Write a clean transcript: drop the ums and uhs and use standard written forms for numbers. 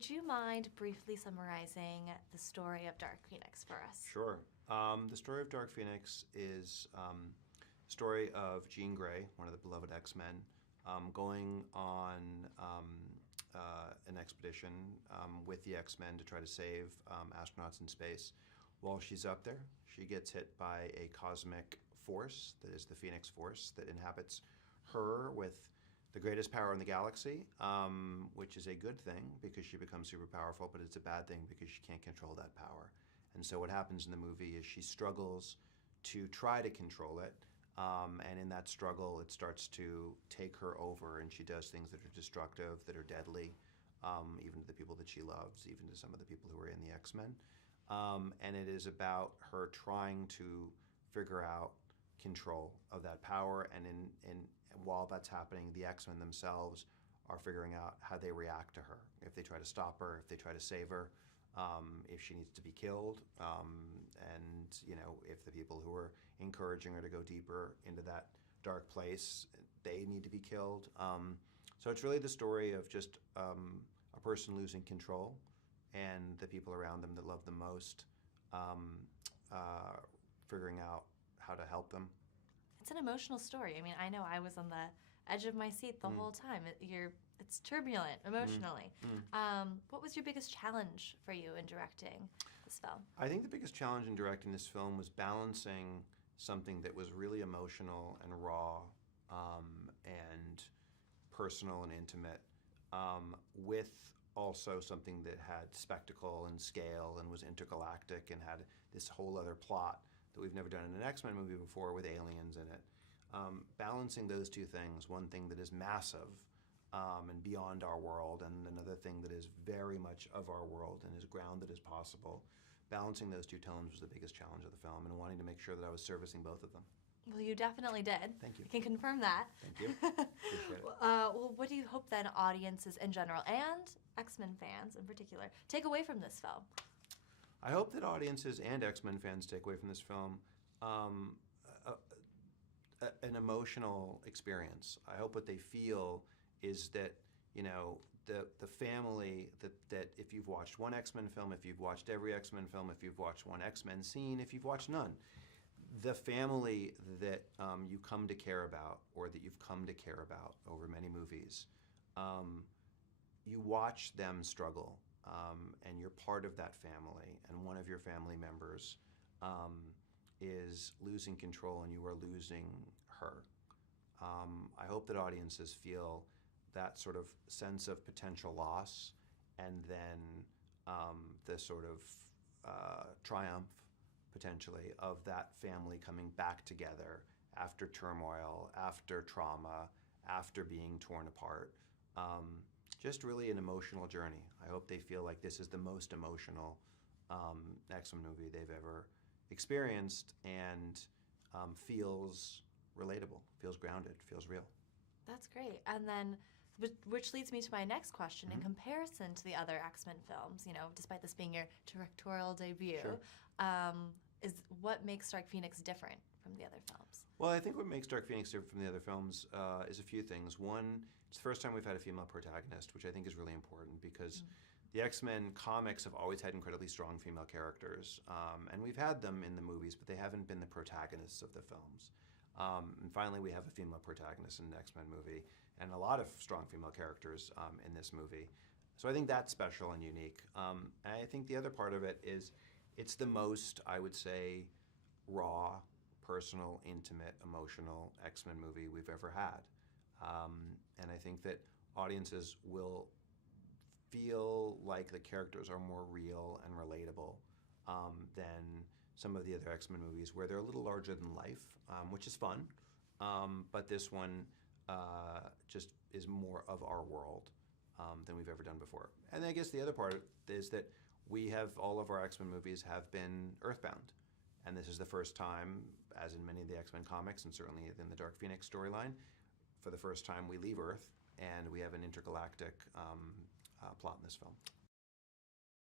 Would you mind briefly summarizing the story of Dark Phoenix for us? Sure. The story of Dark Phoenix is the story of Jean Grey, one of the beloved X-Men, going on an expedition with the X-Men to try to save astronauts in space. While she's up there, she gets hit by a cosmic force that is the Phoenix Force that inhabits her with the greatest power in the galaxy, which is a good thing because she becomes super powerful, but it's a bad thing because she can't control that power. And so what happens in the movie is she struggles to try to control it, and in that struggle it starts to take her over, and she does things that are destructive, that are deadly, even to the people that she loves, even to some of the people who are in the X-Men. And it is about her trying to figure out control of that power, and while that's happening, the X-Men themselves are figuring out how they react to her. If they try to stop her, if they try to save her, if she needs to be killed, and if the people who are encouraging her to go deeper into that dark place, they need to be killed. So it's really the story of just a person losing control and the people around them that love them most figuring out how to help them. It's an emotional story. I mean, I know I was on the edge of my seat the whole time. It's turbulent emotionally. What was your biggest challenge for you in directing this film? I think the biggest challenge in directing this film was balancing something that was really emotional and raw and personal and intimate with also something that had spectacle and scale and was intergalactic and had this whole other plot that we've never done in an X-Men movie before with aliens in it. Balancing those two things, one thing that is massive and beyond our world, and another thing that is very much of our world and as grounded as possible. Balancing those two tones was the biggest challenge of the film, and wanting to make sure that I was servicing both of them. Well, you definitely did. Thank you. I can confirm that. Thank you. Appreciate it. Well, what do you hope then audiences in general, and X-Men fans in particular, take away from this film? I hope that audiences and X-Men fans take away from this film an emotional experience. I hope what they feel is that, the family, that if you've watched one X-Men film, if you've watched every X-Men film, if you've watched one X-Men scene, if you've watched none, the family that you come to care about, or that you've come to care about over many movies, you watch them struggle. And you're part of that family, and one of your family members is losing control and you are losing her. I hope that audiences feel that sort of sense of potential loss, and then the sort of triumph, potentially, of that family coming back together after turmoil, after trauma, after being torn apart. Just really an emotional journey. I hope they feel like this is the most emotional X-Men movie they've ever experienced, and feels relatable, feels grounded, feels real. That's great. And then, which leads me to my next question. In comparison to the other X-Men films, despite this being your directorial debut, is what makes Dark Phoenix different from the other films? Well, I think what makes Dark Phoenix different from the other films is a few things. One, it's the first time we've had a female protagonist, which I think is really important because the X-Men comics have always had incredibly strong female characters, and we've had them in the movies, but they haven't been the protagonists of the films. And finally, we have a female protagonist in an X-Men movie, and a lot of strong female characters in this movie. So I think that's special and unique. And I think the other part of it is it's the most, I would say, raw, personal, intimate, emotional X-Men movie we've ever had. And I think that audiences will feel like the characters are more real and relatable than some of the other X-Men movies, where they're a little larger than life, which is fun. But this one just is more of our world than we've ever done before. And I guess the other part is that all of our X-Men movies have been Earthbound. And this is the first time, as in many of the X-Men comics, and certainly in the Dark Phoenix storyline, for the first time we leave Earth, and we have an intergalactic plot in this film.